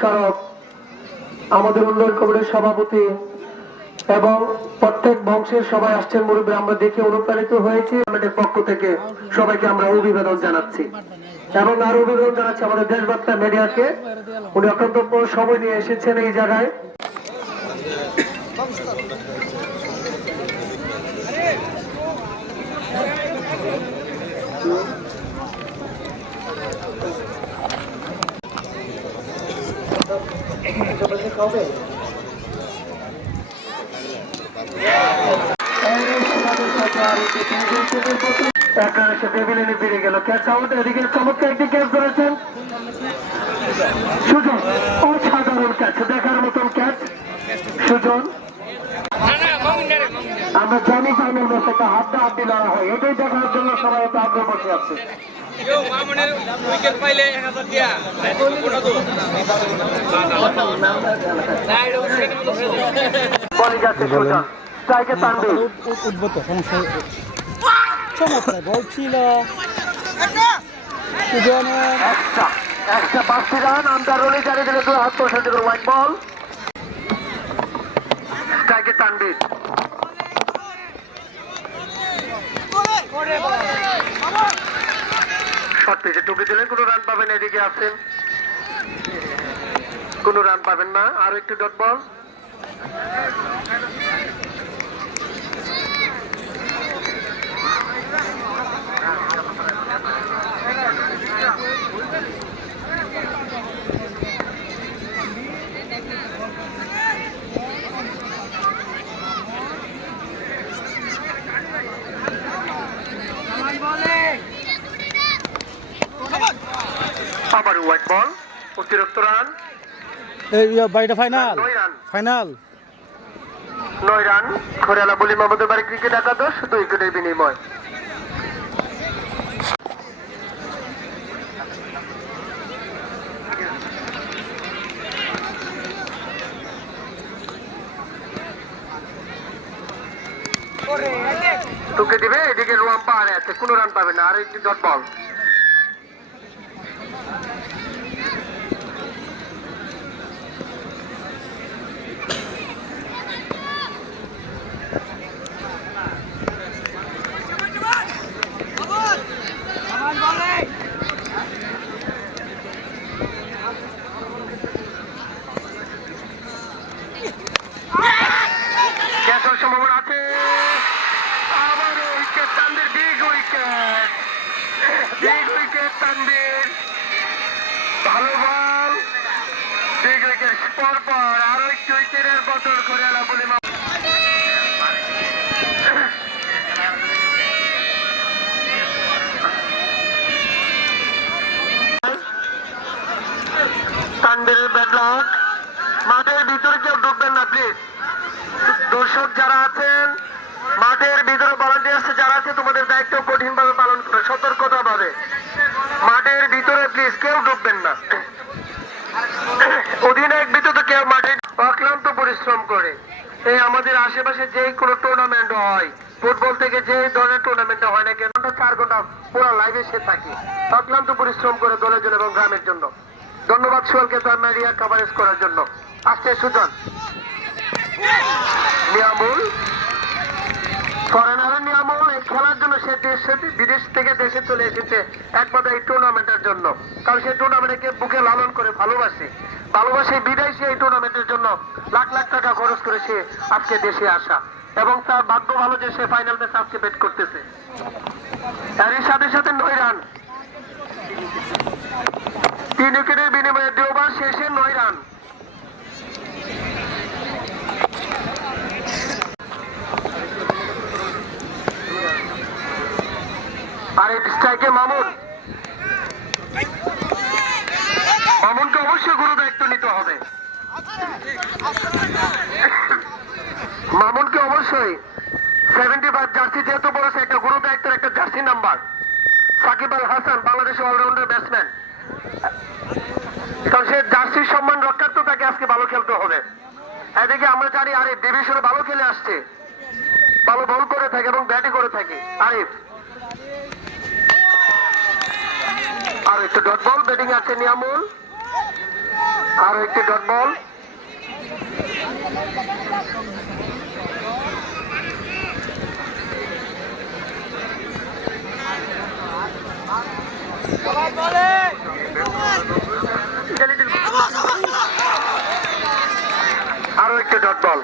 পুরস্কারক আমাদের উন্নয়ন কমিটির সভাপতি এবং প্রত্যেক বংশের সবাই আসছেন মুরব্বী, আমরা দেখে অনুপ্রাণিত হয়েছি। আমাদের পক্ষ থেকে সবাইকে আমরা অভিবাদন জানাচ্ছি এবং আরো অভিবাদন জানাচ্ছি আমাদের দেশবার্তা মিডিয়াকে। উনি অত্যন্ত সময় নিয়ে এসেছেন এই জায়গায়। অসাধারণ ক্যাচ, দেখার মতন ক্যাচ সুজন। আমরা জানি ফাইনাল ম্যাচ একটা হাড্ডাহাড্ডি লড়াই হয়, এটাই দেখার জন্য সবাই এত আগ্রহ বসে আছে। বলে যাচ্ছে সুজন, স্ট্রাইকে তানভীর উদ্ভূত চমৎকার বল ছিল একটা 5টি রান। আমরা রোলে জারি দিলে 2 হাত প্রসারিত করে হোয়াইট বল। স্ট্রাইকে তানভীর, শর্ট পিচে টুকে দিলেন, কোনো রান পাবেন। এদিকে আছেন, কোনো রান পাবেন না। আরো একটি ডট বল। আবার হোয়াইট বল, অতিরিক্ত রান। বাড়িটা ফাইনাল ফাইনাল 9 রান। খোরালা বলি মাহমুদের বাড়ি ক্রিকেট একাদশ 2 উইকেটের বিনিময়। টুকে দিবে, এদিকে রোয়াম পাহাড়ে আছে, কোনো রান পাবে না। আর একটি ডট বল। সম্ভাবনা আছে, আবার wicket Tanvir, big wicket Tanvir, ভালো বল, বিগ উইকেট। পরপর আরো একটি উইকেটের বদল করে এলা বলে তানভীরের ব্যাড লাক। মাঠের ভিতরে কেউ ঢুকবেন না প্লিজ। দর্শক যারা আছেন, মাঠের ভিতরে ভলান্টিয়ার্স যারা আছে, তোমাদের দায়িত্ব কঠিনভাবে পালন করে, সতর্কতা ভাবে মাঠের ভিতরে প্লিজ কেউ ঢুকবেন না। অধিনায়ক ব্যতীত কেউ মাঠে অক্লান্ত পরিশ্রম করে। এই আমাদের আশেপাশে যে কোনো টুর্নামেন্ট হয়, ফুটবল থেকে যে ধরনের টুর্নামেন্ট হয় না কেন, 4 ঘন্টা পুরো লাইভে সে থাকে, অক্লান্ত পরিশ্রম করে দলের জন্য এবং গ্রামের জন্য। ধন্যবাদ সোহেলকে তার মিডিয়া কভারেজ করার জন্য। আসছে সুজন, নিয়ামুল, ফরেনারের নিয়ামুল। এই খেলার জন্য সে বিদেশ থেকে দেশে চলে এসেছে একমাত্র এই টুর্নামেন্টের জন্য, কারণ সে টুর্নামেন্টকে বুকে লালন করে ভালোবাসে বিদেশে এই টুর্নামেন্টের জন্য লাখ লাখ টাকা খরচ করে সে আজকে দেশে আসা, এবং তার ভাগ্য ভালো যে সে ফাইনাল ম্যাচ আজকে ব্যাট করতেছে। এর সাথে সাথে 9 রান, 3 উইকেটের বিনিময়ে 2 ওভার শেষে 9 রান। আর এই স্ট্রাইকে মামুনকে অবশ্যই গুরু দায়িত্ব নিতে হবে। মামুনকে অবশ্যই 75 জার্সি যেহেতু বলেছে, একটা গুরু দায়িত্বের একটা জার্সি নাম্বার। সাকিব আল হাসান বাংলাদেশের অলরাউন্ডার ব্যাটসম্যান, কারণ সে জার্সির সম্মান রক্ষার্থে তাকে আজকে ভালো খেলতে হবে। এদিকে আমরা জানি আরিফ ডিভিশনে ভালো খেলে আসছে, ভালো বল করে থাকে এবং ব্যাটিং করে থাকে আরিফ। আর একটু ডট বল, ব্যাটিং আছে নিয়ামুল। আরো একটি ডট বল। আরো একটি ডট বল।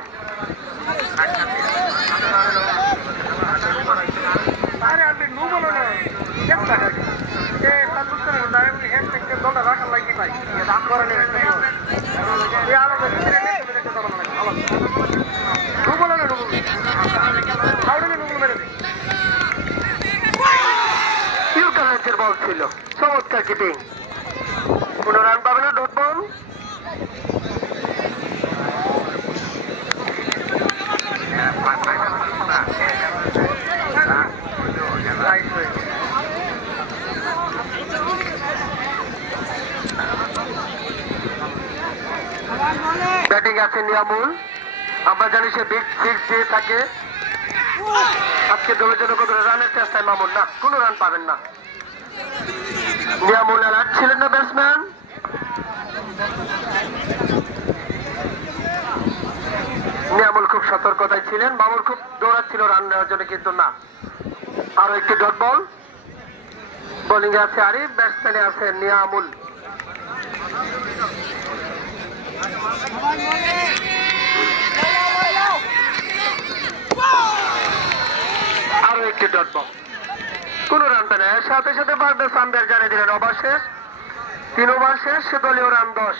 ইউক্রেনের বল ছিল, চমৎকার কিপিং। কোনো রান পাবে না, ডট বল। ব্যাটিং আছে নিয়ামুল, আমরা জানি সে বিগ সিক্স দিয়ে থাকে। আজকে দলের জন্য কত রানের চেষ্টায় মামুন, না কোনো রান পাবেন না। নিয়ামুল অ্যালার্ট ছিলেন না ব্যাটসম্যান। নিয়ামুল খুব সতর্কতায় ছিলেন, মামুন খুব দৌড়াচ্ছিল রান নেওয়ার জন্য, কিন্তু না। আরো একটি ডট বল। বোলিং এ আছে আরিফ, ব্যাটসম্যানে আছে নিয়ামুল। আরো একটি ডট বল, কোন রান পায় না। সাথে সাথে বারবার সামদের জানিয়ে দিলেন ওভার শেষ, 3 ওভার শেষ, দলীয় রান 10।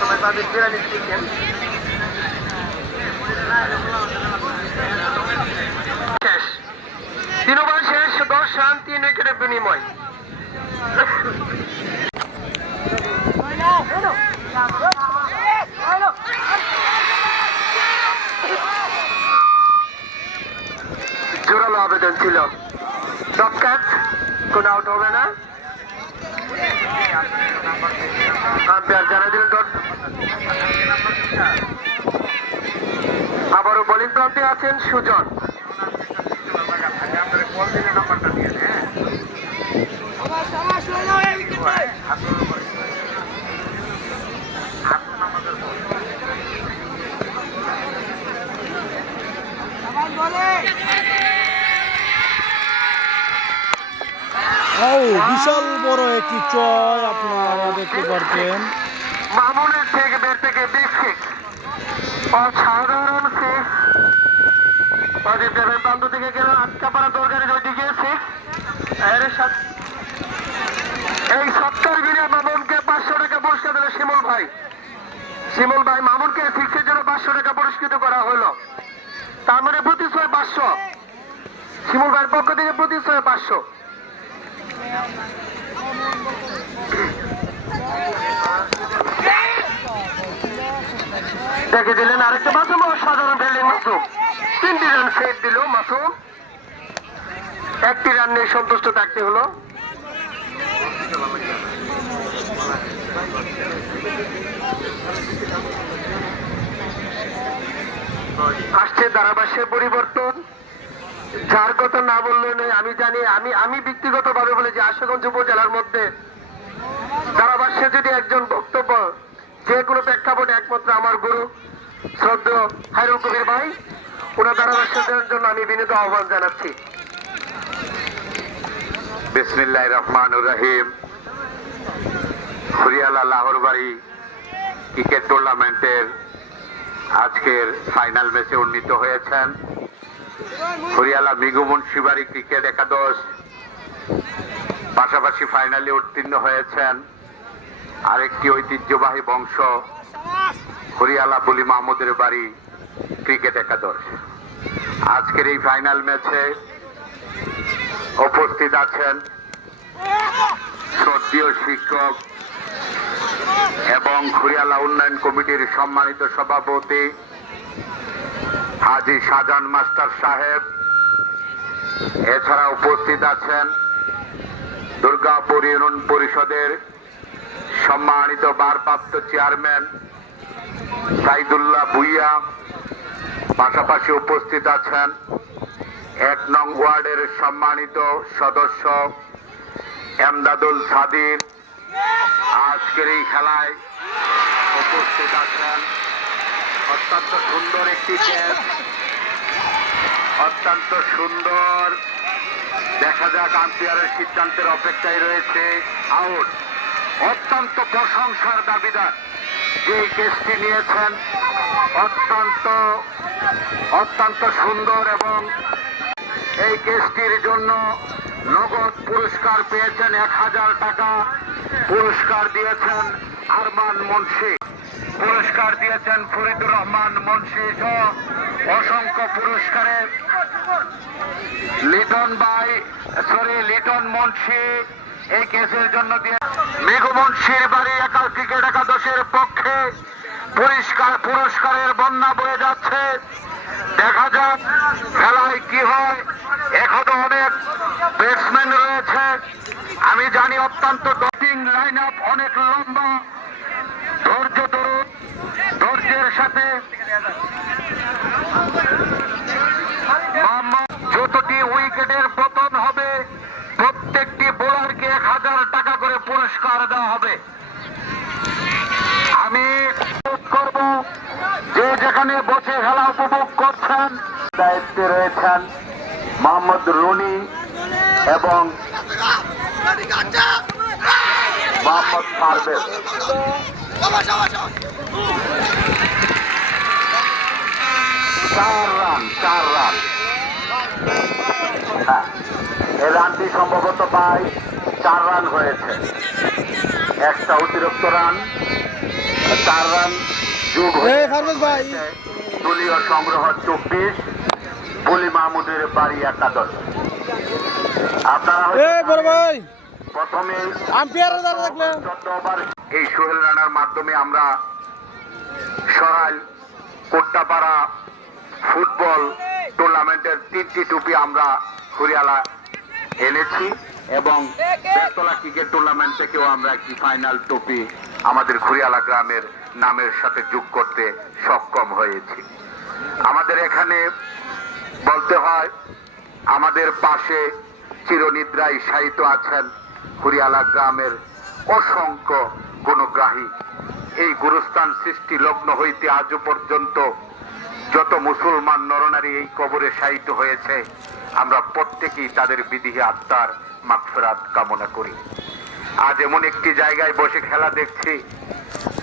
সময় তাদের 42 উইকেট। শেষ 3 ওভার শেষ, 10 রান 3 উইকেটের বিনিময়। জোরালো আবেদন ছিল, ডট ক্যাচ, কোন আউট হবে না। আম্পায়ার জানিয়ে দিলেন ডট। আবারও বোলিং প্রান্তে আছেন সুজন। বিশাল বড় একটি চয় আপনারা দেখতে পাচ্ছেন। মামুনের থেকে বের থেকে বিগ সিক্স, অসাধারণ সিক্স। অজিত দেবের প্রান্ত থেকে গেল আটকাপাড়া দরকারের ওইদিকে সিক্স। এই 70 বিনে মামুনকে 500 টাকা পুরস্কার দিল শিমুল ভাই। শিমুল ভাই মামুনকে সিক্সের জন্য 500 টাকা পুরস্কৃত করা হলো। তার মানে প্রতি 6 500, শিমুল ভাইয়ের পক্ষ থেকে প্রতি 6 500। দেখে দিলেন আরেকটা মাসুম, অসাধারণ ফিল্ডিং মাসুম। 3টি রান সেট দিল মাসুম, 1টি রান নিয়ে সন্তুষ্ট থাকতে হলো। আসছে ধারাভাষ্যের পরিবর্তন, যার কথা না বললে নয়। আমি জানি, আমি ব্যক্তিগত ভাবে বলে যে আশুগঞ্জ উপজেলার মধ্যে ধারাভাষ্যে যদি একজন বক্তব্য যে কোনো প্রেক্ষাপটে একমাত্র আমার গুরু শ্রদ্ধেয় হায়রুল কবির ভাই, ওনার ধারাভাষ্য দেওয়ার জন্য আমি বিনীত আহ্বান জানাচ্ছি। বিসমিল্লাহির রহমানির রহিম। হরিয়ালা লাহোরবাড়ি ক্রিকেট টুর্নামেন্টের আজকের ফাইনাল ম্যাচে উন্নীত হয়েছেন হরিয়ালা মিগু মুন্সিবাড়ি ক্রিকেট একাদশ। পাশাপাশি ফাইনালে উত্তীর্ণ হয়েছেন আরেকটি ঐতিহ্যবাহী বংশ হরিয়ালা বলি মাহমুদের বাড়ি ক্রিকেট একাদশ। আজকের এই ফাইনাল ম্যাচে উপস্থিত আছেন শ্রদ্ধেয় শিক্ষক এবং হরিয়ালা উন্নয়ন কমিটির সম্মানিত সভাপতি হাজী শাহজাহান মাস্টার সাহেব। এছাড়া উপস্থিত আছেন দুর্গাপুর ইউনিয়ন পরিষদের সম্মানিত ভারপ্রাপ্ত চেয়ারম্যান সাইদুল্লাহ ভুইয়া। পাশাপাশি উপস্থিত আছেন 1 নং ওয়ার্ডের সম্মানিত সদস্য এমদাদুল সাদির। আজকের এই খেলায় উপস্থিত আছেন। অত্যন্ত সুন্দর একটি ক্যাচ, অত্যন্ত সুন্দর। দেখা যাক, আম্পায়ারের সিদ্ধান্তের অপেক্ষায় রয়েছে। আউট। অত্যন্ত প্রশংসার দাবিদার যে কেসটি নিয়েছেন, অত্যন্ত সুন্দর, এবং এই কেসটির জন্য নগদ পুরস্কার পেয়েছেন 1000 টাকা। পুরস্কার দিয়েছেন আরমান মুন্সি, পুরস্কার দিয়েছেন ফরিদুর রহমান মুন্সি সহ অসংখ্য পুরস্কারে লিটন মুন্সি এই কেসের জন্য দিয়ে মিগু মুন্সির বাড়ি ক্রিকেট একাদশের পক্ষে পুরস্কারের বন্যা বয়ে যাচ্ছে। দেখা যাক খেলায় কি হয়। এখনো অনেক ব্যাটসম্যান রয়েছে। আমি জানি অত্যন্ত ব্যাটিং লাইন আপ অনেক লম্বা। ধৈর্যের সাথে যতটি উইকেটের পতন হবে প্রত্যেকটি বোলারকে 1000 টাকা করে পুরস্কার দেওয়া হবে। আমি অনুরোধ করব, যে যেখানে বসে খেলা উপভোগ করছেন, দায়িত্বে রয়েছেন মোহাম্মদ রুনি এবং মোহাম্মদ পারভেজ। 4 রান। হ্যাঁ, এই রানটি সম্ভবত 4 রান হয়েছে। একটা অতিরিক্ত রান, 4 রান যোগ হয়েছে। দলীয় সংগ্রহ 24, বলি মাহমুদের বাড়ি একাদশ। আপনারা প্রথমে এই সোহেল রানার মাধ্যমে আমরা সরাইল কোট্টাপাড়া ফুটবল টুর্নামেন্টের 3টি টুপি আমরা হরিয়ালা এনেছি, এবং বেতলা ক্রিকেট টুর্নামেন্ট থেকেও আমরা একটি ফাইনাল টুপি আমাদের হরিয়ালা গ্রামের নামের সাথে যোগ করতে সক্ষম হয়েছি। আমাদের এখানে বলতে হয়, আমাদের পাশে চিরনিদ্রায় শায়িত আছেন হরিয়ালা গ্রামের অসংখ্য গুণগ্রাহী। এই গুরুস্থান সৃষ্টি লগ্ন হইতে আজও পর্যন্ত যত মুসলমান নরনারী এই কবরে শায়িত হয়েছে, আমরা প্রত্যেকেই তাদের বিদেহী আত্মার মাগফিরাত কামনা করি। আজ এমন একটি জায়গায় বসে খেলা দেখছি,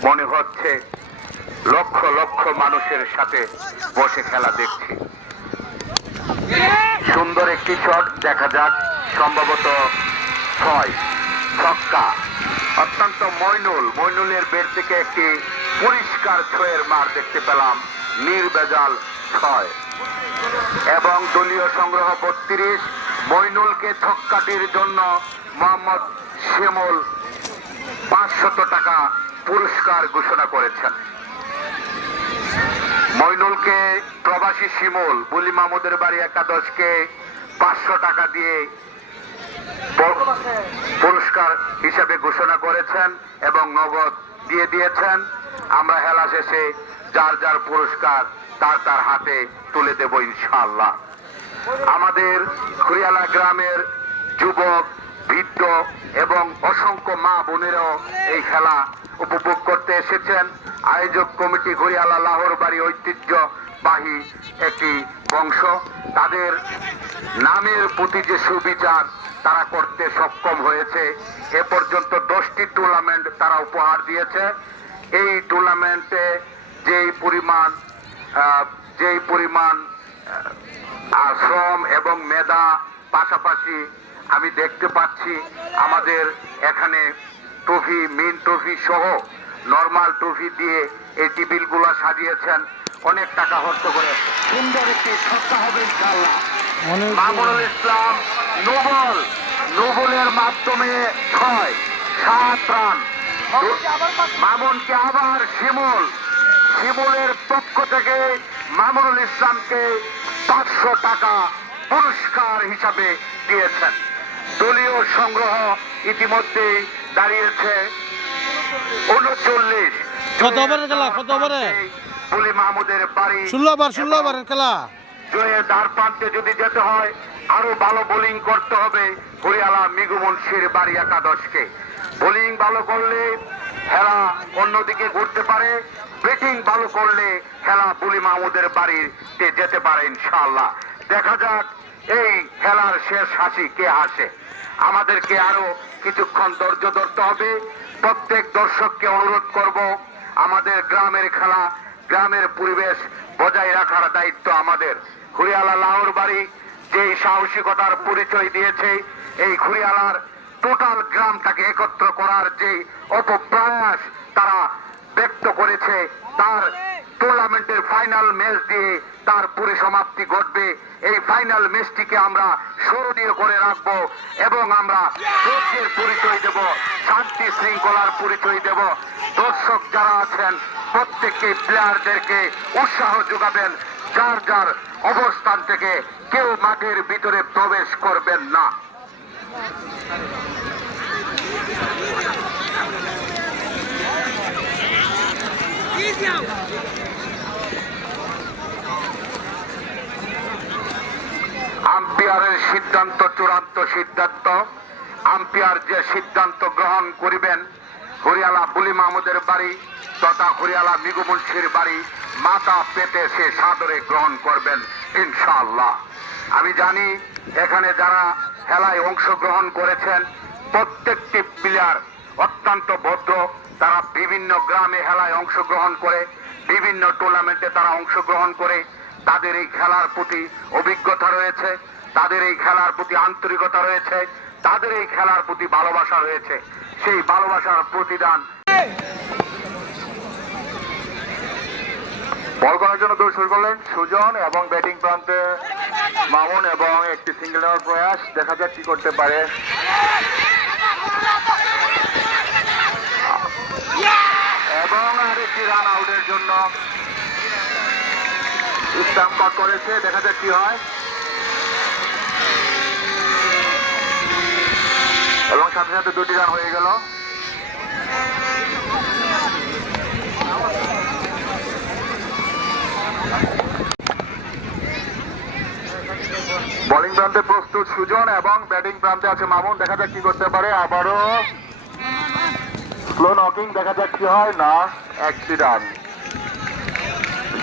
মনে হচ্ছে লক্ষ লক্ষ মানুষের সাথে বসে খেলা দেখছি। সুন্দর একটি শট দেখা যাক, সম্ভবত 6 ছক্কা। অত্যন্ত মইনুলের বের থেকে একটি পরিষ্কার 6-এর মার দেখতে পেলাম, নির্ভেজাল 6। এবং দলীয় সংগ্রহ 32। মইনুলকে ছক্কাটির জন্য মোহাম্মদ শিমুল 500 টাকা পুরস্কার ঘোষণা করেছেন। মইনুলকে প্রবাসী শিমুল বলি মাহমুদের বাড়ি একাদশকে 500 টাকা দিয়ে পুরস্কার হিসেবে ঘোষণা করেছেন এবং নগদ দিয়ে দিয়েছেন। আমরা খেলা শেষে যার যার পুরস্কার তার হাতে তুলে দেব ইনশাআল্লাহ। আমাদের হরিয়ালা গ্রামের যুবক, বৃদ্ধ এবং অসংখ্য মা বোনেরাও এই খেলা উপভোগ করতে এসেছেন। আয়োজক কমিটি হরিয়ালা লাহোর বাড়ি ঐতিহ্যবাহী একটি বংশ, তাদের নামের প্রতি যে সুবিচার তারা করতে সক্ষম হয়েছে। এ পর্যন্ত 10টি টুর্নামেন্ট তারা উপহার দিয়েছে। এই টুর্নামেন্টে যেই পরিমাণ শ্রম এবং মেধা, পাশাপাশি আমি দেখতে পাচ্ছি আমাদের এখানে ট্রফি, মিন ট্রফি সহ নর্মাল ট্রফি দিয়ে এই টেবিলগুলো সাজিয়েছেন। অনেক টাকা খরচ করে সুন্দর একটি সত্তা হবে ইনশাআল্লাহ। মামুনুল ইসলাম নোবলের মাধ্যমে 6-7 রান। মামুনকে আবার শিমুলের পক্ষ থেকে মামুনুল ইসলামকে 500 টাকা পুরস্কার হিসাবে দিয়েছেন। দলীয় সংগ্রহ ইতিমধ্যে দাঁড়িয়েছে 39। কত ওভারের বলি মাহমুদের বাড়ি 16 ওভারের খেলা। জয়ের দ্বার প্রান্তে যদি যেতে হয়, আরো ভালো বোলিং করতে হবে হরিয়ালা মিগু মুন্সির বাড়ি একাদশকে। বোলিং ভালো করলে খেলা অন্যদিকে ঘুরতে পারে, ব্যাটিং ভালো করলে খেলা বুলি মাহমুদের বাড়িতে যেতে পারে ইনশাআল্লাহ। দেখা যাক এই খেলার শেষ হাসি কে হাসে। আমাদেরকে আরো কিছুক্ষণ ধৈর্য ধরতে হবে। প্রত্যেক দর্শককে অনুরোধ করব, আমাদের গ্রামের খেলা, গ্রামের পরিবেশ বজায় রাখার দায়িত্ব আমাদের। খুরিয়ালা লাহোর বাড়ি যেই সাহসিকতার পরিচয় দিয়েছে, এই খুরিয়ালার টোটাল গ্রামটাকে একত্র করার যে অপপ্রয়াস তারা ব্যক্ত করেছে, তার টুর্নামেন্টের ফাইনাল ম্যাচ দিয়ে তার পরিসমাপ্তি ঘটবে। এই ফাইনাল ম্যাচটিকে আমরা স্মরণীয় করে রাখবো এবং আমরা ধৈর্যের পরিচয় দেব, শান্তি শৃঙ্খলার পরিচয় দেব। দর্শক যারা আছেন প্রত্যেককে প্লেয়ারদেরকে উৎসাহ যোগাবেন, যার যার অবস্থান থেকে কেউ মাঠের ভিতরে প্রবেশ করবেন না। আম্পায়ারের সিদ্ধান্ত চূড়ান্ত সিদ্ধান্ত। আম্পায়ার যে সিদ্ধান্ত গ্রহণ করিবেন, হরিয়ালা বুলি মাহমুদের বাড়ি তথা হরিয়ালা মিগু মুন্সির বাড়ি মাথা পেতে সে সাদরে গ্রহণ করবেন ইনশাআল্লাহ। আমি জানি এখানে যারা খেলায় অংশগ্রহণ করেছেন প্রত্যেকটি প্লেয়ার অত্যন্ত ভদ্র। তারা বিভিন্ন গ্রামে খেলায় অংশগ্রহণ করে, বিভিন্ন টুর্নামেন্টে তারা অংশগ্রহণ করে। তাদের এই খেলার প্রতি অভিজ্ঞতা রয়েছে, তাদের এই খেলার প্রতি আন্তরিকতা রয়েছে, তাদের এই খেলার প্রতি ভালোবাসা রয়েছে। সেই ভালোবাসার প্রতিদান বল করার জন্য দৌড় শুরু করলেন সুজন এবং ব্যাটিং প্রান্তে মামুন এবং একটি সিঙ্গেল নেওয়ার প্রয়াস। দেখা যাক কি করতে পারে। এবং আরেকটি রান আউটের জন্য স্টাম্প কট করেছে। দেখা যাক কি হয়। এবং সাথে সাথে দুটি রান হয়ে গেল। বোলিং প্রান্তে প্রস্তুত সুজন এবং ব্যাটিং প্রান্তে আছে মামুন। দেখা যাক কি করতে পারে। আবারও স্লো নকিং। দেখা যাক কি হয়। না, একটি রান।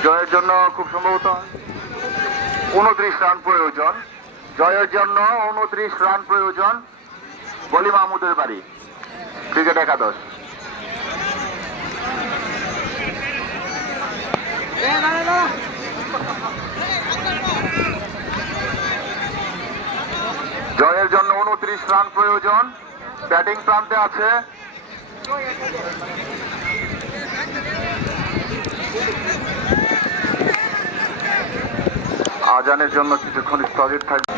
জয়ের জন্য খুব সম্ভবত 29 রান প্রয়োজন। জয়ের জন্য 29 রান প্রয়োজন বলি মাহমুদের বাড়ি ক্রিকেট একাদশ। জয়ের জন্য 29 রান প্রয়োজন। ব্যাটিং প্রান্তে আছে আজানের জন্য কিছুক্ষণ স্থগিত থাকবে।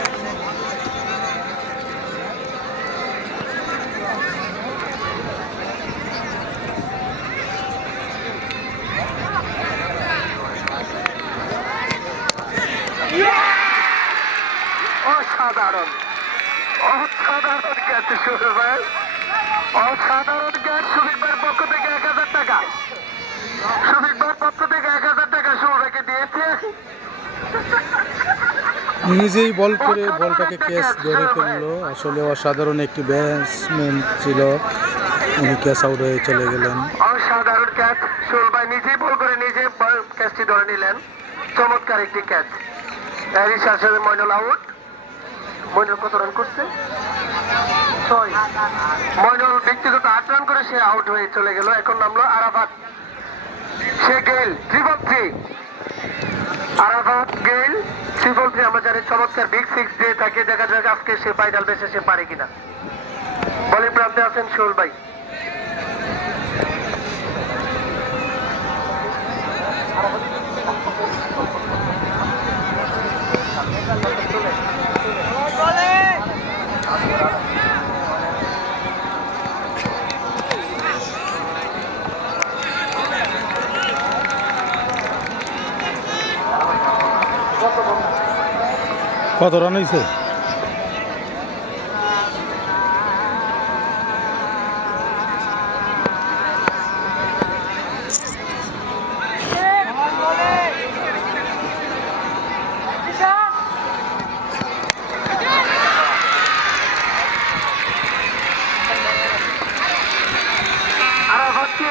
অসাধারণ, অসাধারণ ক্যাচ শুরু ভাই, অসাধারণ ক্যাচ। সুবিকবার পক্ষ থেকে 1000 টাকা, সুবিকবার পক্ষ থেকে 1000 টাকা শুরুকে দিয়েছে। নিজেই বল করে বলটাকে ক্যাচ ধরে ফেললো। আসলে অসাধারণ একটি ব্যাটসম্যান ছিল, উনি ক্যাচ আউট হয়ে চলে গেলেন। অসাধারণ ক্যাচ। শুরু ভাই নিজেই বল করে নিজে ক্যাচটি ধরে নিলেন। চমৎকার একটি ক্যাচ। এরই সাথে মইনুল আউট। মইনুল কত রান করছে? 6। মইনুল ব্যক্তিগত 8 রান করে সে আউট হয়ে চলে গেল। এখন নামলো আরাফাত। সে গেল 3-3। আরাফাত গেল 3-3। আমরা জানি চমৎকার বিগ 6 দিয়ে থাকে। দেখা যাক আজকে সে ফাইনাল বেসে সে পারে কিনা। বলিং প্রান্তে আছেন শোল ভাই। কত রান হয়েছে?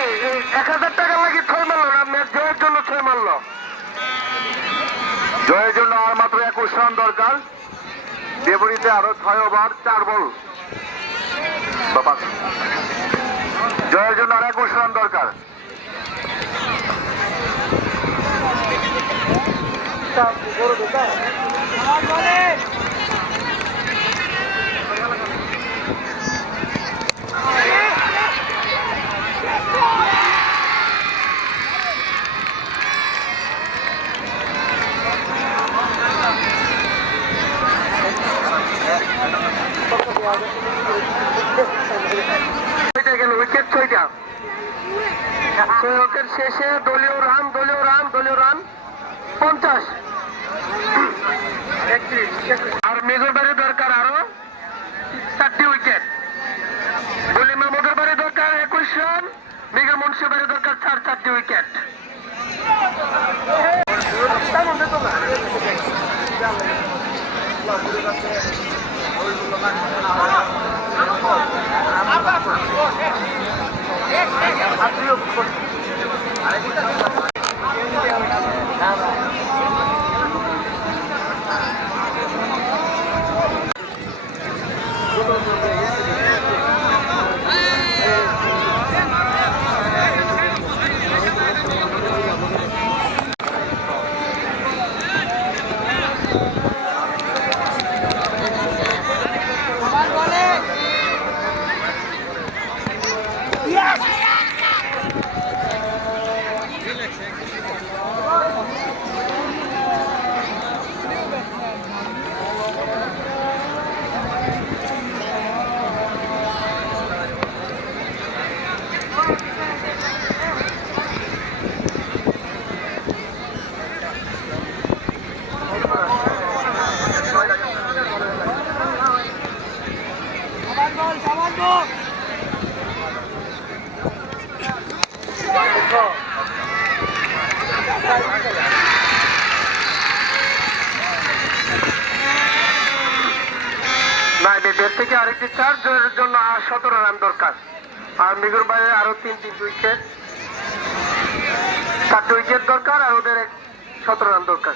1000 টাকা লাগি 6 মারলো না, ম্যাচ জয়ের জন্য 6 মারলো। জয়ের জন্য আর মাত্র 21 রান দরকার। বিপরীতে আরো 6 ওভার 4 বল। বাবা, জয়ের জন্য আর 21 রান দরকার। গেল উইকেট 6টা। 6 উইকেট শেষে দলীয় রান 50। আর মেজর বাড়ি দরকার আরো 4টি উইকেট। বলি মাহমুদের বাড়ি দরকার 21 রান, মিগা মুন্সি বাড়ি দরকার 4টি উইকেট। থেকে আরেকটি 4 জয়ের জন্য আর 17 রান দরকার। আর মিগুর বাইরে আরো 3 উইকেট, 4টি উইকেট দরকার, আর ওদের 17 রান দরকার।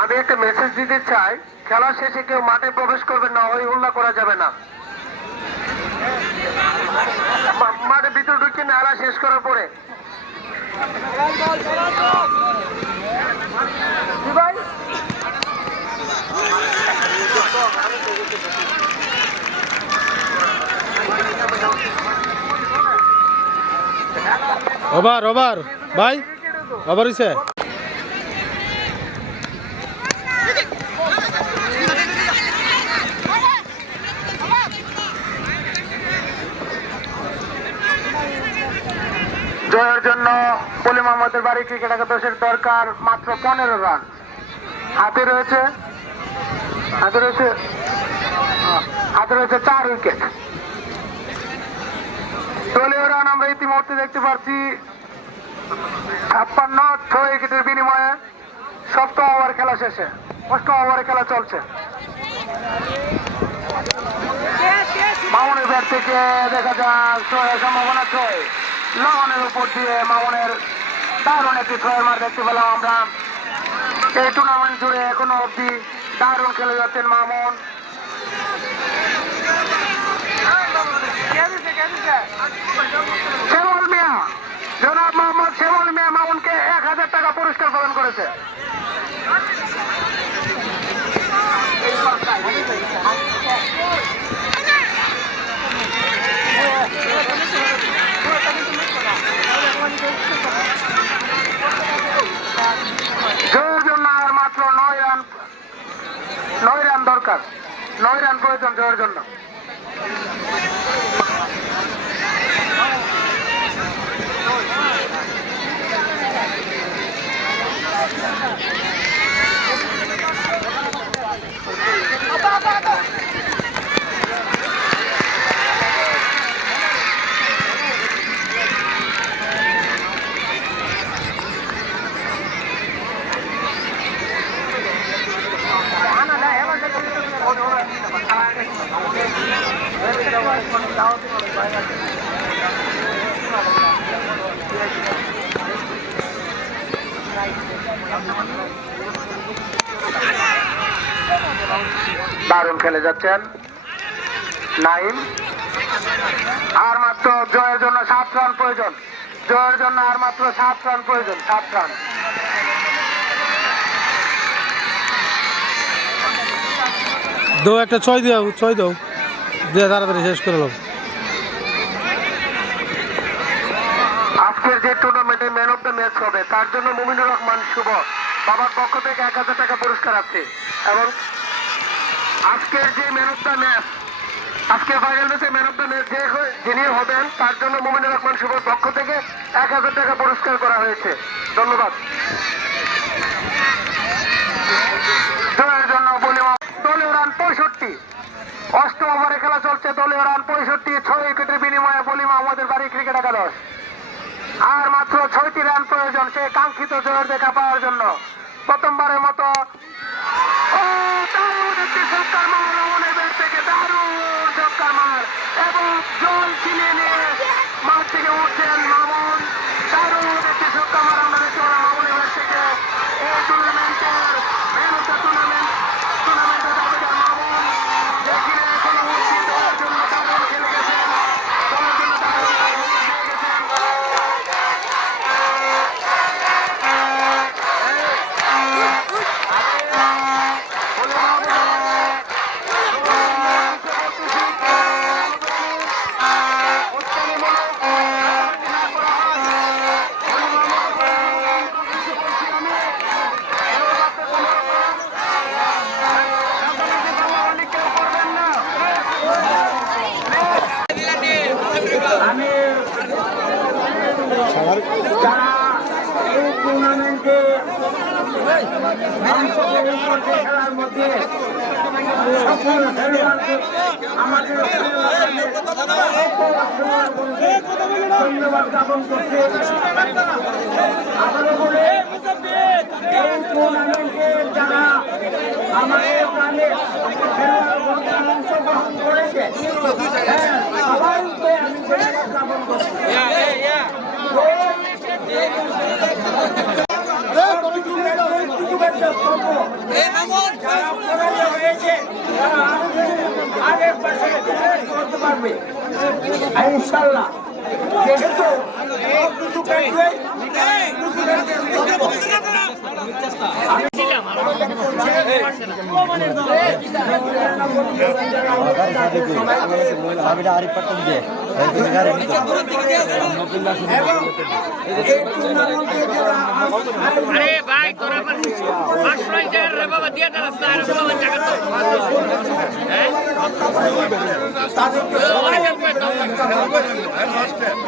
আমি একটা মেসেজ দিতে চাই, খেলা শেষে কেউ মাঠে প্রবেশ করবে না, হই হুল্লা করা যাবে না। মাঠে ভিতর ঢুকে খেলা শেষ করার পরে ওভার ভাই, ওভার হইছে। জয়ের জন্য বলি মোহাম্মদের বাড়ি ক্রিকেট একাদশের দরকার মাত্র 15 রান। হাতে রয়েছে 4 উইকেট। দলীয় রান আমরা ইতিমধ্যে দেখতে পাচ্ছি 56, 6 উইকেটের বিনিময়ে 7ম ওভার খেলা শেষে 8ম ওভারে খেলা চলছে। মামুনের ব্যাট থেকে দেখা যায় সম্ভাবনা 6, লবণের উপর দিয়ে মামুনের দারুণ একটি 6-এর মার দেখতে পেলাম আমরা। এই টুর্নামেন্ট জুড়ে এখনো অব্দি দারুণ খেলে যাচ্ছেন মামুন। শ্যামল মিয়া, জনাব মোহাম্মদ শ্যামল মিয়া মামুনকে 1000 টাকা পুরস্কার প্রদান করেছে। জয়ের জন্য আর মাত্র 9 রান দরকার, 9 রান প্রয়োজন জয়ের জন্য। দারুণ খেলে যাচ্ছেন নাইম। আর মাত্র জয়ের জন্য 7 রান প্রয়োজন। জয়ের জন্য আর মাত্র 7 রান প্রয়োজন। 7 রান। দো একটা 6 দাও, 6 দাও, দিয়ে তাড়াতাড়ি শেষ করে দাও। আজকের যে টুর্নামেন্টে ম্যান অফ দ্য ম্যাচ হবে তার জন্য মুমিনুর রহমান শুভ বাবার পক্ষ থেকে 1000 টাকা পুরস্কার আছে। এবং আজকের যে ম্যান অফ দ্য ম্যাচ, আজকে ফাইনাল ম্যাচে ম্যান অফ দ্য ম্যাচ যিনি হবেন তার জন্য মুমিনুর রহমান শুভর পক্ষ থেকে 1000 টাকা পুরস্কার করা হয়েছে। ধন্যবাদ। জয়ের জন্য দলীয় রান 65। 8ম ওভারে খেলা চলছে। দলীয় রান 65। 6 উইকেটের বিনিময়ে বলিমা আমাদের বাড়ি ক্রিকেট একাদশ। আর মাত্র 6টি রান প্রয়োজন সেই কাঙ্ক্ষিত জয়ের দেখা পাওয়ার জন্য। প্রথমবারের মতো দারুণ একটি ছক্কার মার রমনের ব্যাট থেকে, দারুণ ছক্কার মার এবং জল ছিনিয়ে নিয়ে মাঠ থেকে উঠছেন মামুন। দারুণ একটি ছক্কা মার আমরা দেখতে পেলাম মামুনের ব্যাট থেকে। এই টুর্নামেন্টের ম্যান অফ দ্য টুর্নামেন্টের দাবিদার মামুন, যে কিনা এখনো উচিত হওয়ার জন্য দারুণ খেলে গেছেন। দলের জন্য দারুণ দিয়ে গেছেন। যারা এই টুর্নামেন্টে অংশগ্রহণ করছে খেলার মধ্যে সকল খেলোয়াড়কে আমাদের ধন্যবাদ জ্ঞাপন করছে। আবারও বলে এই টুর্নামেন্টে যারা আমাদের প্রাণে খেলোয়াড় অংশগ্রহণ করেছে সবাইকে আমি ধন্যবাদ জ্ঞাপন করছি। ইনশাল্লাহ যেহেতু अरे भाई तोरा पर 500 रे बाबा दिया था रास्ता रे बाबा जगत तो हैं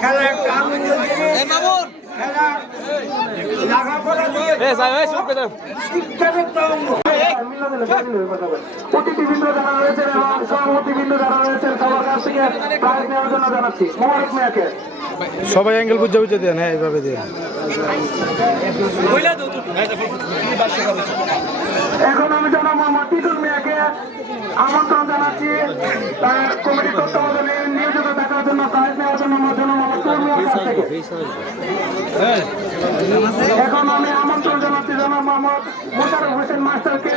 খেলা এ মামুন খেলা লাগাপড়া দিয়ে এ সাহেব এ শুট করে শিক্ষাগত অঙ্গ অতিথিবৃন্দ যারা রয়েছেন এবং সভাপতিবৃন্দ যারা রয়েছেন সবার কাছ থেকে প্রাইজ নেওয়ার জন্য জানাচ্ছি মোবারক মিয়াকে। সবাই অ্যাঙ্গেল বুঝে বুঝে দেন, হ্যাঁ এইভাবে দেন। এখন আমি জনাব মোহাম্মদ টিটুল মিয়াকে আমন্ত্রণ জানাচ্ছি কমিটির তত্ত্বাবধানে নিয়োজিত থাকার জন্য প্রাইজ নেওয়ার জন্য আমার জনাব মোহাম্মদ টুটুল মিয়ার কাছ থেকে। এখন আমি আমন্ত্রণ জানাচ্ছি জনাব মোহাম্মদ মোশাররফ হোসেন মাস্টারকে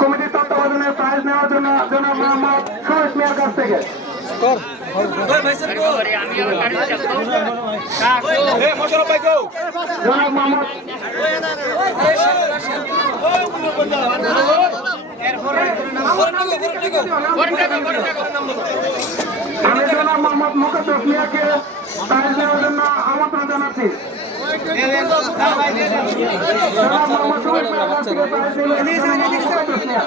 কমিটির তত্ত্বাবধানে প্রাইজ নেওয়ার জন্য জনাব মোহাম্মদ শহীদ মিয়ার কাছ থেকে। জনাব মোহাম্মদ আমি জনাব মোহাম্মদ মুকদ্দাস মিয়াকে প্রাইজ নেওয়ার জন্য আমন্ত্রণ জানাচ্ছি। জনাব মোহাম্মদ শহীদ মিয়ার কাছ থেকে প্রাইজ নেওয়ার জন্য মুকদ্দাস মিয়া।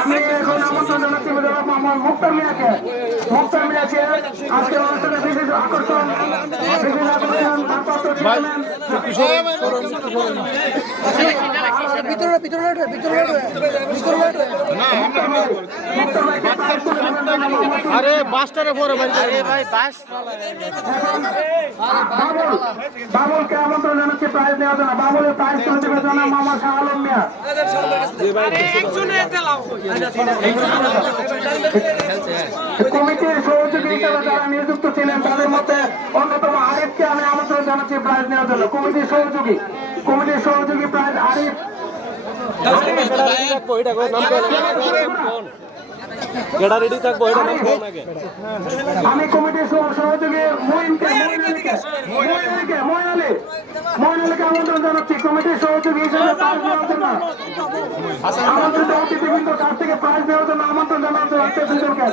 আমি এখন আমন্ত্রণ জানাচ্ছি জনাব মোহাম্মদ মুক্তার মিয়াকে আজকে অনুষ্ঠানে বিশেষ আকর্ষণ আরে বাসটারে পরে ভাই, আরে ভাই বাস বাবুলকে আমন্ত্রণ জানাচ্ছি প্রাইজ নেওয়ার জন্য। বাবুলের প্রাইজ তুলে দেবে জনাব মোহাম্মদ শাহ আলম মিয়া। কমিটির সহযোগী হিসেবে যারা নিযুক্ত ছিলেন তাদের মধ্যে অন্যতম আরিফকে আমি আমন্ত্রণ জানাচ্ছি প্রাইজ নেওয়ার জন্য। কমিটির সহযোগী প্রাইজ আরিফ। আমি কমিটির সহযোগী মইন আলীকে আমন্ত্রণ জানাচ্ছি কমিটির সহযোগী হিসেবে প্রাইজ নেওয়ার জন্য। আমন্ত্রিত অতিথিবৃন্দ কাছ থেকে প্রাইজ নেওয়ার জন্য আমন্ত্রণ জানাচ্ছি অতিথিবৃন্দকে।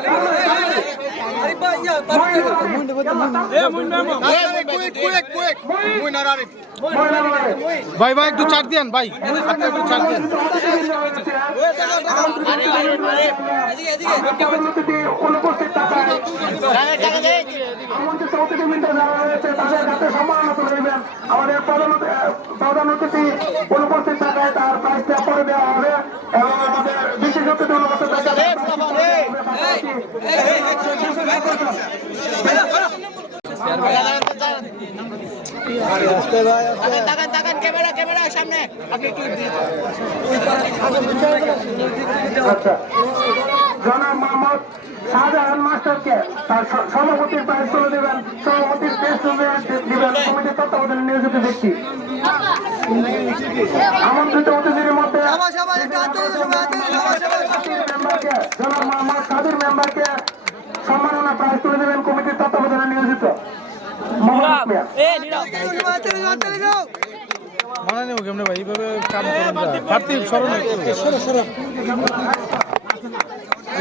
ভাই ভাই একটু চাট দেন ভাই, একটু চাট দেন। অনুপস্থিত থাকায় আমন্ত্রিত অতিথিবৃন্দ যারা রয়েছে তাদের কাছে সম্মাননা তুলে দেবেন। আমাদের প্রধান অতিথি অনুপস্থিত থাকায় তার প্রাইজটা পরে দেওয়া হবে এবং আমাদের বিশেষ অতিথি অনুপস্থিত থাকায় জনাব মোহাম্মদ শাহজাহান মাস্টারকে তার সভাপতির প্রাইজ তুলে দেবেন। সভাপতির টেস্ট দিবেন কমিটির তত্ত্বাবধানে নিয়োজিত ব্যক্তি। আমন্ত্রিত অতিথির মধ্যে জনাব মোহাম্মদ কাদির মেম্বারকে সম্মাননা প্রাইজ তুলে দেবেন কমিটির তত্ত্বাবধানে নিয়োজিত মোহাম্মদ মিয়া। মানে নেব কেমনে ভাই, এইভাবে কাম করেন না। পার্থিব স্মরণ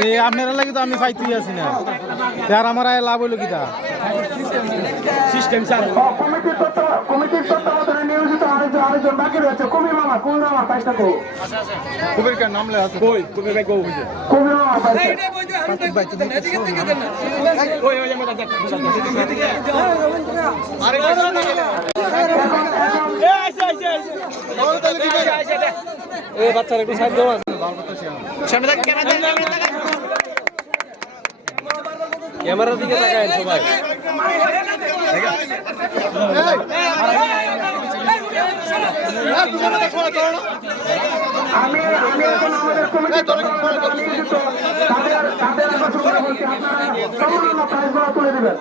এই আপনারা লাগে তো আমি পাইতেই আছি না, আর আমার আয় লাভ হইলো কিটা সিস্টেম স্যার। কমিটির তত্ত্বাবধানে নিয়োজিত আরেকজন বাকি রয়েছে। কবির মামা পাইসা কো কবির কার নাম লেখা আছে কই কবির ভাই কো বুঝে কবির মামা পাইসা এই বাচ্চারা একটু সাইড দাও। ক্যামেরার দিকে তাকায় সবাই। আমি এখন আমাদের কমিটির তত্ত্বাবধানে নিয়োজিত তাদের সম্মাননা প্রাইজগুলো তুলে দেবেন।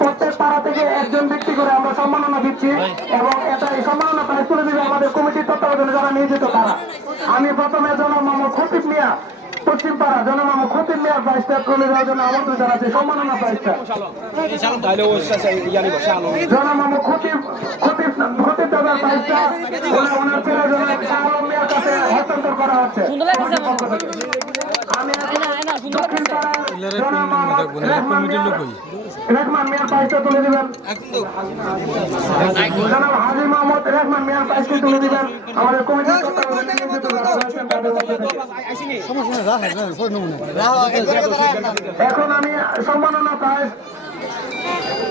প্রত্যেক পাড়া থেকে একজন ব্যক্তি করে আমরা সম্মাননা দিচ্ছি এবং এই সম্মাননা প্রাইজ তুলে দেবে আমাদের কমিটির তত্ত্বাবধানে যারা নিয়োজিত তারা। আমি প্রথমে জনাব মোহাম্মদ খতিব মিয়া পশ্চিম পাড়া জনাব মোহাম্মদ খতিব মিয়ার প্রাইজটা তুলে দেওয়ার জন্য আমন্ত্রণ জানাচ্ছি। সম্মাননা প্রাইজটা জনাব মোহাম্মদ খতিব দাদার প্রাইজটা ওনার ছেলে জনাব শাহ আলম মিয়ার কাছে হস্তান্তর করা হচ্ছে। আমি দক্ষিণ পাড়া জনাব মোহাম্মদ রেহমান মিয়ার প্রাইজটা তুলে দিবেন। জনাব হাজি মোহাম্মদ রেহমান মিয়ার প্রাইজটা তুলে দিবেন আমাদের কমিটির তত্ত্বাবধানে নিয়োজিত যারা রয়েছেন তাদের মধ্যে থেকে। এখন আমি সম্মাননা প্রাইজ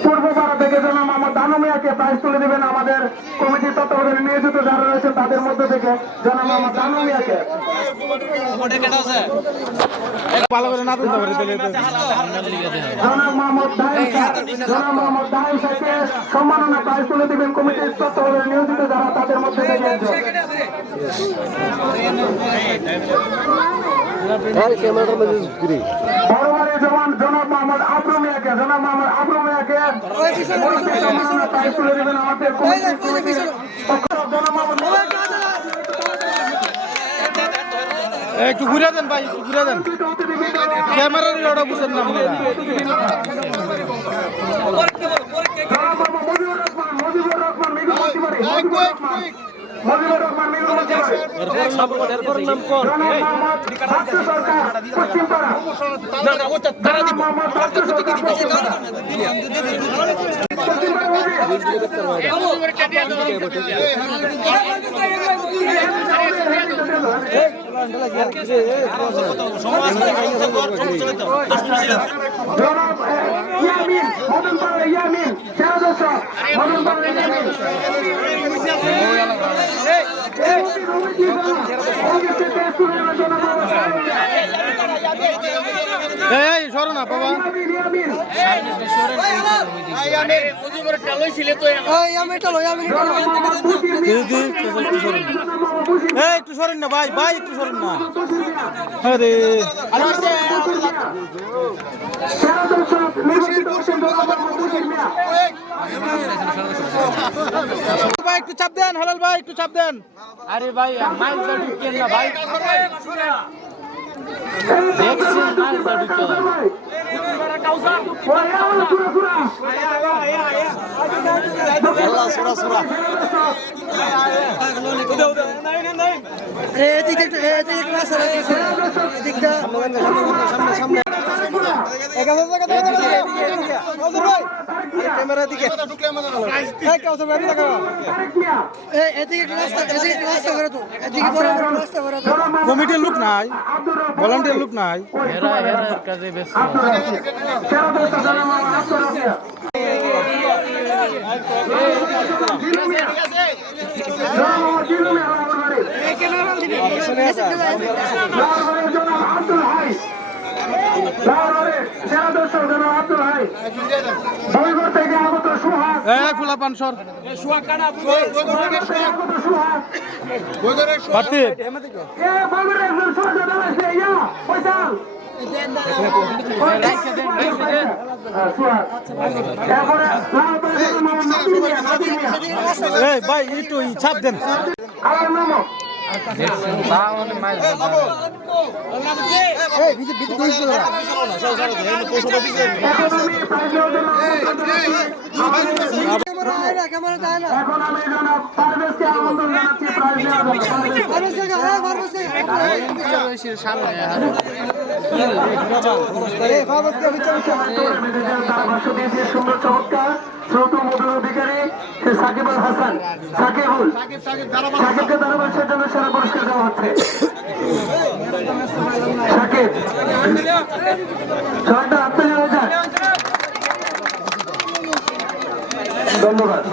পূর্বপাড়া থেকে জনাব মোহাম্মদ দানু মিয়াকে প্রাইজ তুলে দিবেন আমাদের কমিটির তত্ত্বাবধানে নিয়োজিত যারা রয়েছে তাদের মধ্যে থেকে জনাব মোহাম্মদ দানু মিয়াকে। ভালো করে না তুলতে পারি জনাব মোহাম্মদ দাহিম সাহেবকে সম্মাননা প্রাইজ তুলে দিবেন কমিটির তত্ত্বাবধানে নিয়োজিত যারা তাদের মধ্যে থেকে একজন। বড়বাড়ি জনাব মোহাম্মদ আবরু মিয়াকে সম্মাননা প্রাইজ তুলে দিবেন আমাদের কমিটির জনাব মোহাম্মদ একটু ঘুরে দেন ভাই, একটু ঘুরে দেন। ক্যামেরার ওটা বুঝেন না আপনারা। মুজিবুর রহমান পশ্চিম জনাব ইয়ামিন মদন পাড়া ইয়ামিন সেরা দর্শক মদন পাড়া ইয়ামিন এই সরো না বাবা দিদি একটু সরেন না ভাই ভাই একটু সরেন না আরে ভাই একটু চাপ দেন হালাল ভাই একটু চাপ দেন আরে ভাই মাইলটা ঢুকেন না ভাই দেখছেন মাইলটা ঢুকেন ক্যামেরা দিকে কমিটির লোক নাই ভলান্টিয়ার লোক নাই এরা কাজে ব্যস্ত ফুলা পানসর ভাই একটু ছাপ দেন এখন আমি জনাব পারভেজকে আমন্ত্রণ জানাচ্ছি প্রাইজ সুন্দর চমৎকার শ্রোত মধুর অধিকারী সাকিব আল হাসান সাকিবকে ধারাভাষ্যের জন্য সেরা পুরস্কার দেওয়া হচ্ছে সাকিব সবাইটা হাততালি হয়ে যায় ধন্যবাদ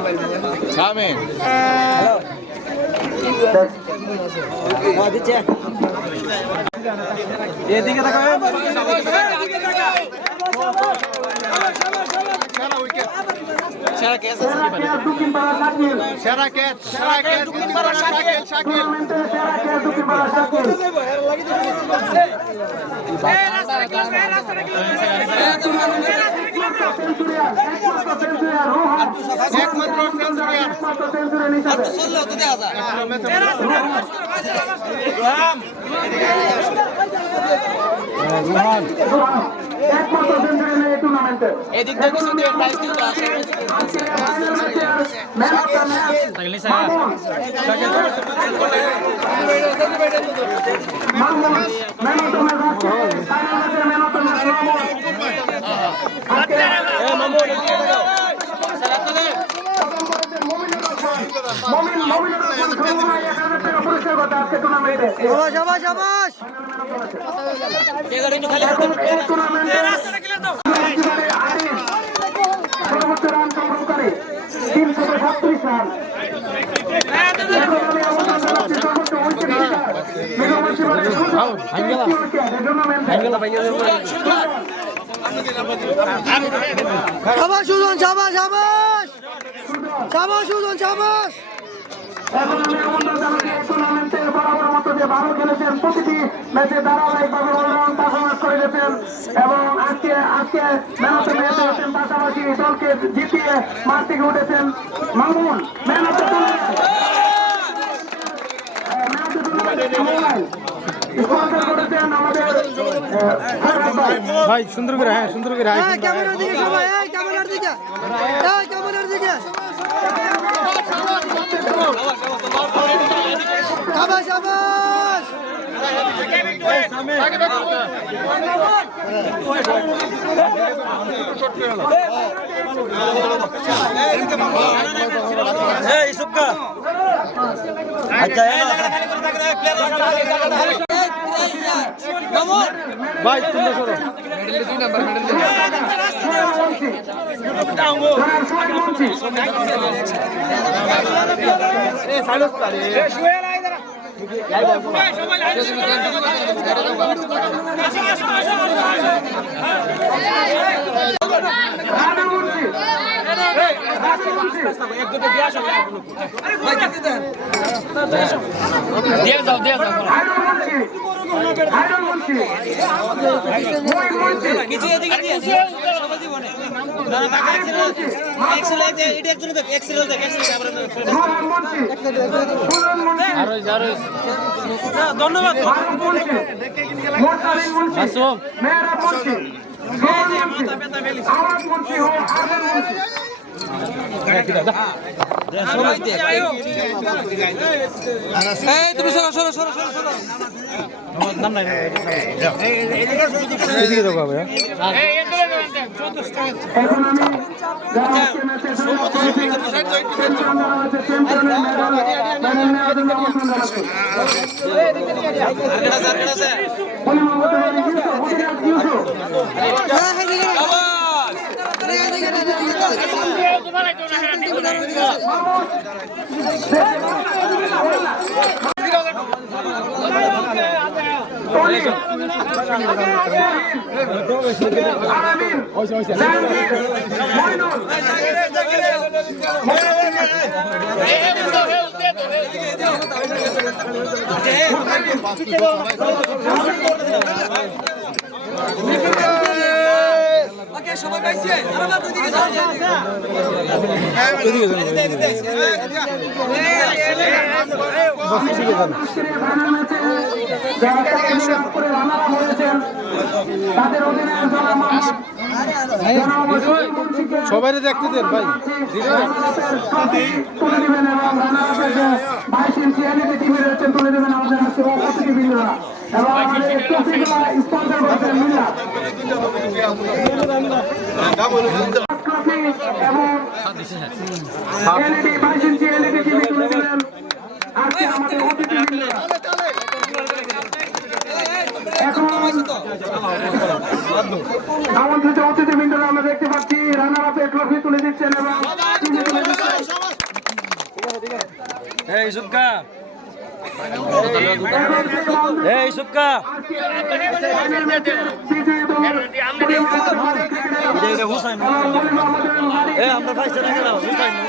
এদিকে দেখাবেন একমাত্র সেঞ্চুরি নেই টুর্নামেন্টে এদিক থেকে শুধু প্রাইজ দিতে আসে শাবাশ সুজন শাবাশ শাবাশ শাবাশ সুজন শাবাশ এখন আমি আমন্ত্রণ জানাচ্ছি টুর্নামেন্টে বরাবর মতো যে ভালো খেলেছেন প্রতিটি ম্যাচে ধারাবাহিকভাবে অলরাউন্ড পারফরমেন্স করে গেছেন এবং আজকে ম্যান অফ দ্য ম্যাচ হয়েছেন, পাশাপাশি দলকে জিতিয়ে মাঠ থেকে উঠেছেন Mamun man of the tournament. Sponsor করেছেন আমাদের ভাই সুন্দর করে সুন্দর করে ক্যামেরার দিকে সবাই ক্যামেরার দিকে ক্যামেরার দিকে শাবাশ শাবাশ আচ্ছা ভাই তোমরা সরো দিয়ে যাও ধন্যবাদ মাসুম তুমি সরো সরো সরো সরো সরো নাম নাই এদিকে দেখো ভাইয়া সবাই পাইছে সবাই দেখতে দেন ভাই তুলে দেবেন আমাদের এবং আমাদের স্পন্সর করছেন মিল্লা এবং এলইডি 22 ইঞ্চি এলইডি টিভি তুলে দেবেন আজকে আমাদের অতিথিবৃন্দরা। এখন আমন্ত্রিত অতিথিবৃন্দরা আমরা দেখতে পাচ্ছি রানার আপে ট্রফি তুলে দিচ্ছেন এবং টিভি তুলে দিচ্ছেন। এই সুক্কা এই সুক্কা আমরা পাইছে না কেন অভিনন্দন